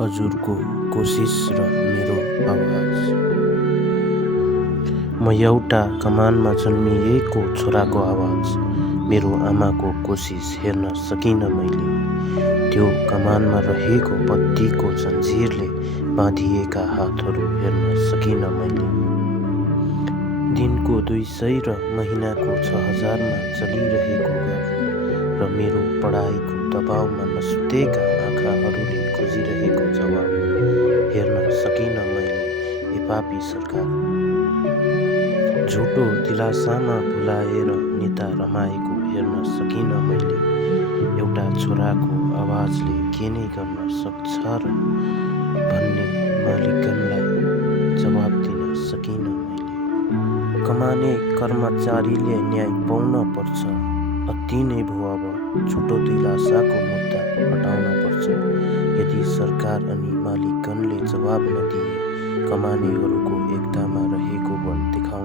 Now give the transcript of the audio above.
हजुरको कोसिस र मेरो आवाज। म एउटा कमानमा जन्मिएको छोराको आवाज। मेरो आमाको कोसिस हेर्न सकिनँ मैले। त्यो कमानमा रहेको बत्तीको जन्जिरले बाँधिएका हातहरू हेर्न सकिनँ मैले। दिनको 200 र महिनाको 6000मा चलिरहेको घर र मेरो पढाइको दबाउमा नसुतेका आँखाहरूले खोजिरहेको जवाब हेर्न सकिनँ मैले। हे पापी सरकार, झुटो दिलासामा भुलाएर नेता रमाएको हेर्न सकिनँ मैले। एउटा छोराको आवाजले के नै गर्न सक्छ र भन्ने मालिकगणलाई जवाब दिन सकिनँ मैले। कमाने कर्मचारीले न्याय पाउन पर्छ, अति नै भयो अब। झुटो दिलासाको मुद्दा हटाउन पर्छ। यदि सरकार अनि मालिकगणले जवाब नदिए कमानेहरूको एकतामा रहेको बल देखाउन